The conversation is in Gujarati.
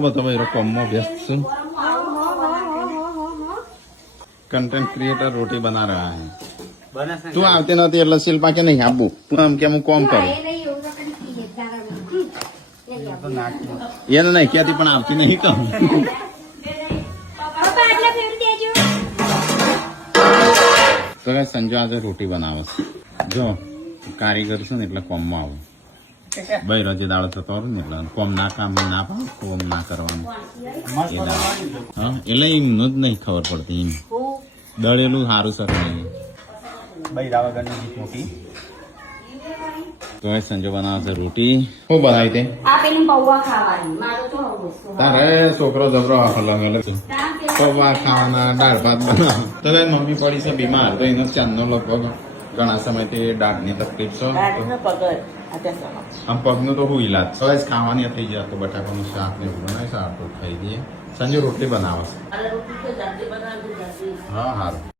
बताओ ये कॉमो व्यस्त सुन कंटेंट क्रिएटर रोटी बना रहा है तू આવતી નથી એટલે શિલ્પા કે નહીં આપવું તું આમ કે હું કોમ કરું એને નહીં ક્યાંથી પણ આવતી નહીં તો તો સંજુ આજે રોટી બનાવે છે જો કારીગર છે ને એટલે કોમમાં આવું ભાઈ રજે દાડો થતો હોય ને એટલે કોમ ના કામ ના પાડે કોમ ના કરવાનું હા એટલે એમનું જ નહીં ખબર પડતી એમ દળેલું સારું સર નહીં તો સંજુ બનાવે છે રોટી શું બનાવી તે તારે છોકરો જબરો પૌવા ખાવાના દાળ ભાત બનાવ તો મમ્મી પડી છે બીમાર તો એનો ચાંદનો લગભગ ઘણા સમયથી દાઢની તકલીફ છે આમ પગનું તો હું ઈલાજ છે ખાવાની થઈ જાય તો બટાકાનું શાક ને એવું બનાવે સારું ખાઈ દઈએ સંજુ રોટલી બનાવે છે હા સારું